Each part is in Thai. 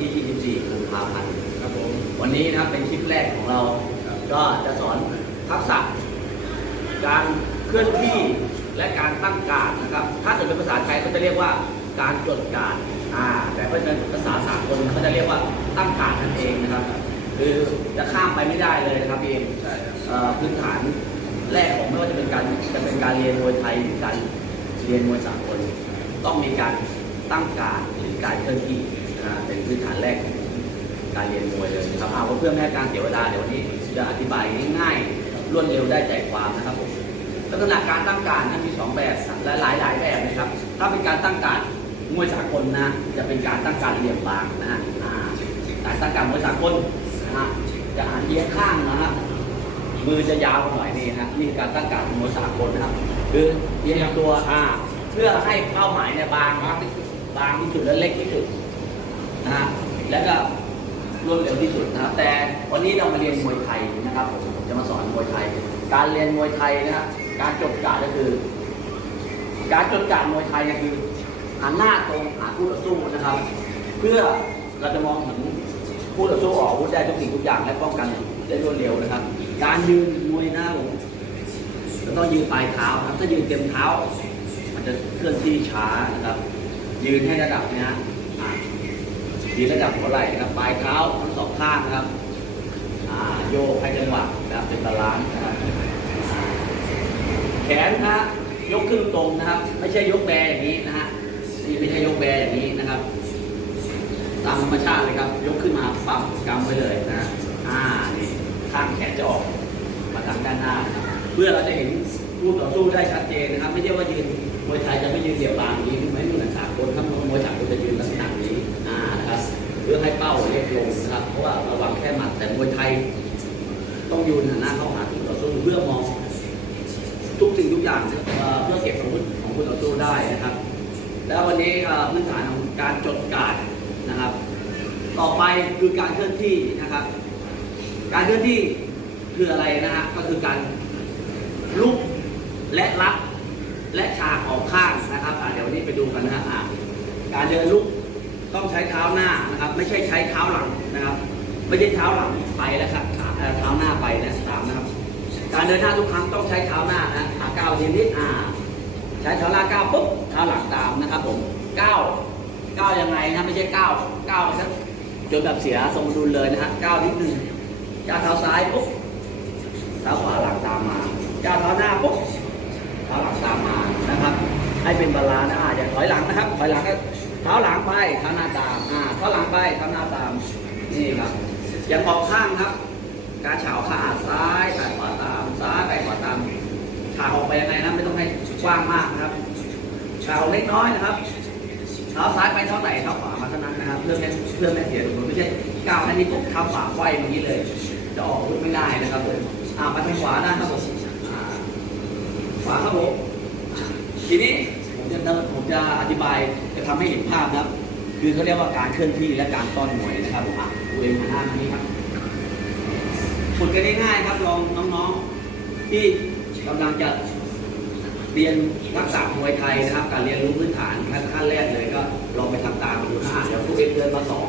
ที่ 24 กุมภาพันธ์ครับผมวันนี้นะครับเป็นคลิปแรกของเรา ก็จะสอนทักษะ การเคลื่อนที่และการตั้งการดนะครับ ถ้าเกิดเป็นภาษาไทยก็จะเรียกว่าการจดการดอ่าแต่ถ้าเป็นภาษาสากลเขาจะเรียกว่าตั้งการดนั่นเองนะครับ คือจะข้ามไปไม่ได้เลยนะครับพี่เองใช่ครับเอ่อพื้นฐานแรกของไม่ว่าจะเป็นการจะเป็นการเรียนมวยไทยหรือการเรียนมวยสากลต้องมีการตั้งการดหรือการเคลื่อนที่นะ เป็นพื้นฐานแรกของการเรียนมวยเลยนะครับเอาเพื่อไม่ให้การเสียเวลาเดี๋ยววันนี้จะอธิบายง่ายๆรวดเร็วได้ใจความนะครับผมลักษณะการตั้งการนั้นมีสองแบบและหลายหลายๆแบบนะครับ ถ้าเป็นการตั้งการมวยสากลนะจะเป็นการตั้งการเหลี่ยมบางนะฮะอ่าการตั้งการมวยสากลนะฮะจะหันเอียงข้างนะฮะมือจะยาวหน่อยนี่ฮะนี่การตั้งการมวยสากลนะครับ คือเรียงตัวอ่าเพื่อให้เป้าหมายเนี่ยบางมากที่สุดบางที่สุดและเล็กที่สุด นะฮะแล้วก็รวดเร็วที่สุดนะครับ แต่วันนี้เรามาเรียนมวยไทยนะครับผมจะมาสอนมวยไทย การเรียนมวยไทยนะครับการจดการก็คือ การจดการมวยไทยเนี่ยคือหันหน้าตรงหาคู่ต่อสู้นะครับ เพื่อเราจะมองเห็นคู่ต่อสู้ออกอาวุธได้ทุกสิ่งทุกอย่างและป้องกันได้รวดเร็วนะครับ การยืนมวยหน้าผมจะต้องยืนปลายเท้าครับถ้ายืนเต็มเท้า มันจะเคลื่อนที่ช้านะครับ ยืนให้ระดับเนี้ยอะ ยืนระดับหัวไหล่นะครับปลายเท้าทั้งสองข้างนะครับโยกให้จังหวะนะครับเป็นบาลานซ์นะครับแขนนะฮะยกขึ้นตรงนะครับ ไม่ใช่ยกแบอย่างนี้นะฮะนี่ไม่ใช่ยกแบอย่างนี้นะครับ ตามธรรมชาติเลยครับ ยกขึ้นมาปั๊บกำไว้เลยนะฮะอ่านี่ข้างแขนจะออกมาทางด้านหน้านะครับเพื่อเราจะเห็นคู่ต่อสู้ได้ชัดเจนนะครับ ไม่ใช่ว่ายืนมวยไทยจะไม่ยืนเหยียบบางอย่างนี้ไม่เหมือนสากลครับมวยสากลจะยืนลักษณะ เพื่อให้เป้าเล็กลงนะครับ เพราะว่าระวังแค่หมัดแต่มวยไทย ต้องยืนหันหน้าเข้าหาคู่ต่อสู้เพื่อมองทุกสิ่งทุกอย่างเพื่อเก็บอาวุธของคุณต่อสู้ได้นะครับ แล้ววันนี้เอ่อพื้นฐานของการจดการนะครับ ต่อไปคือการเคลื่อนที่นะครับ การเคลื่อนที่คืออะไรนะฮะก็คือการลุกและรับและฉากออกข้างนะครับเดี๋ยววันนี้ไปดูกันนะฮะการเดินลุก ต้องใช้เท้าหน้านะครับ ไม่ใช่ใช้เท้าหลังนะครับ ไม่ใช่เท้าหลังไปแล้วครับขาเท้าหน้าไปนะตามนะครับ การเดินหน้าทุกครั้งต้องใช้เท้าหน้านะขาก้าวทีนิดอ่าใช้เท้าหน้าก้าวปุ๊บเท้าหลังตามนะครับผมก้าวก้าวยังไงนะไม่ใช่ก้าวก้าวไปซะจนแบบเสียสมดุลเลยนะฮะก้าวนิดหนึ่งก้าวเท้าซ้ายปุ๊บเท้าขวาหลังตามมาก้าวเท้าหน้าปุ๊บเท้าหลังตามมานะครับ ให้เป็นบาลานซ์นะอ่าอย่าถอยหลังนะครับถอยหลังก็ เท้าหลังไปเท้าหน้าตามอ่าเท้าหลังไปเท้าหน้าตามนี่ครับย่างออกข้างครับ การฉาขาซ้ายไปขวาตามซ้ายไปขวาตามฉาออกไปยังไงนะไม่ต้องให้กว้างมากนะครับฉาออกเล็กน้อยนะครับเท้าซ้ายไปเท่าไหร่เท้าขวามาเท่านั้นนะครับเพื่อไม่เพื่อไม่เสียสมดุลไม่ใช่ก้าวแค่นี้ปุ๊บเท้าขวาไขว้อย่างนี้เลย จะออกลูกไม่ได้นะครับผมอ่ามาทางขวาได้ครับผมขวาครับผมทีนี้ ผมจะผมจะอธิบายจะทำให้เห็นภาพนะครับ คือเขาเรียกว่าการเคลื่อนที่และการต้อนมวยนะครับผมอะดูเองมาหน้าทางนี้ครับฝึกกันง่ายๆครับลองน้องๆ ที่กำลังจะเรียนทักษะมวยไทยนะครับ การเรียนรู้พื้นฐานขั้นแรกเลยก็ลองไปทำตามดูนะเดี๋ยวครูเอ็มเดินมาสอง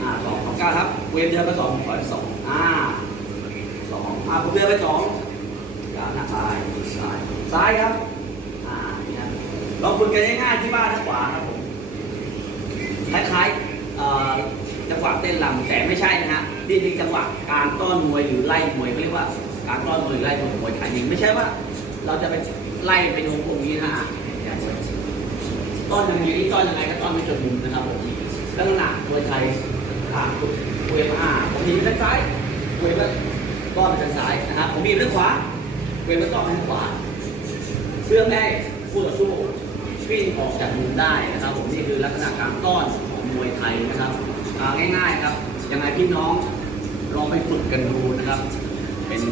อ่าสองสองเก้าครับครูเอ็มเดินมาสองขอสองอ่าสองอ่าผมเดินไปสองก้าหน้าซ้ายซ้ายซ้ายครับ ลองฝึกกันง่ายๆที่บ้านทางขวาครับผมคล้ายๆจังหวะเต้นรำแต่ไม่ใช่นะฮะนี่เป็นจังหวะการต้อนมวยหรือไล่มวยเขาเรียกว่าการต้อนมวยหรือไล่มวยมวยไทยนี่ไม่ใช่ว่า เราจะไปไล่ไปดูพวกนี้นะฮะต้อนยังไงนี่ต้อนยังไงก็ต้อนไม่จนมุมนะครับผมลักษณะมวยไทยอ่าคุยมาอ่าผมมีไปทางซ้ายคุยมาต้อนไปทางซ้ายนะครับผมมีไปทางขวาคุยมาต้อนไปทางขวาเพื่อไม่ให้คู่ต่อสู้ วิ่งออกจากมุมได้นะครับผมนี่คือลักษณะการต้อนของมวยไทยนะครับง่ายๆครับยังไงพี่น้องลองไปฝึกกันดูนะครับ เป็น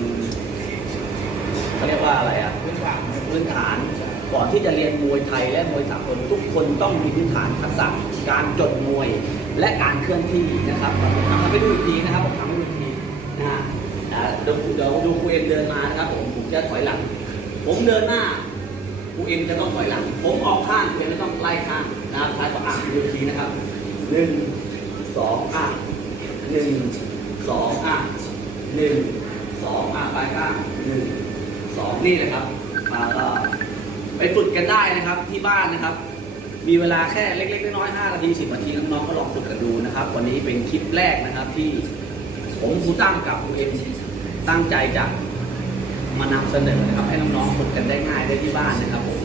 เขาเรียกว่าอะไรอะพื้นฐานพื้นฐานก่อนที่จะเรียนมวยไทยและมวยสากลทุกคนต้องมีพื้นฐานทักษะการจดมวยและการเคลื่อนที่นะครับผมทำให้ดูอีกทีนะครับผมทำให้ดูอีกทีนะฮะเดี๋ยวเดี๋ยวดูครูเอ็มเดินมานะครับผมผมจะถอยหลัง ผมเดินหน้า ครูเอ็มจะต้องถอยหลัง ผมออกข้างครูเอ็มไม่ต้องไล่ข้างนะครับท้ายต่ออ่างดูทีนะครับหนึ่งสองอะหนึ่งสองอะหนึ่งสองอะปลายข้างหนึ่งสองนี่นะครับมาก็ไปฝึกกันได้นะครับที่บ้านนะครับ มีเวลาแค่เล็กๆน้อยๆ5นาที10นาทีน้องๆก็ลองฝึกกันดูนะครับ วันนี้เป็นคลิปแรกนะครับที่ผมครูตั้มกับครูเอ็มตั้งใจจะ มานำเสนอนะครับให้น้องๆฝึกกันได้ง่ายได้ที่บ้านนะครับผม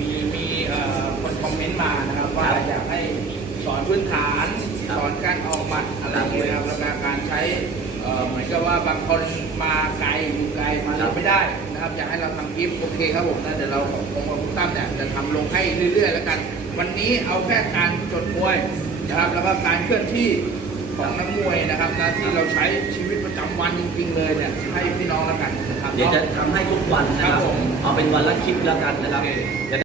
มีมีเอ่อคนคอมเมนต์มานะครับว่าครับอยากให้สอนพื้นฐานครับสอนการออกหมัดอะไรอย่างเงี้ยนะครับแล้วก็การใช้เอ่อเหมือนกับว่าบางคนมาไกลอยู่ไกลมาเร็วไม่ได้นะครับอยากให้เราทำคลิปโอเคครับผมนะเดี๋ยวเราผมกับคุณตั้มเนี่ยจะทำลงให้เรื่อยๆ แล้วกัน วันนี้เอาแค่การจดมวยนะครับแล้วก็การเคลื่อนที่ของนักมวยนะครับนะที่เราใช้ชีวิต ประจำวันจริงๆเลยเนี่ยให้พี่น้องแล้วกันนะครับ เดี๋ยวจะทำให้ทุกวันนะคครัรับบผมเอาเป็นวันละคลิปแล้วกันนะครับโอเคจะ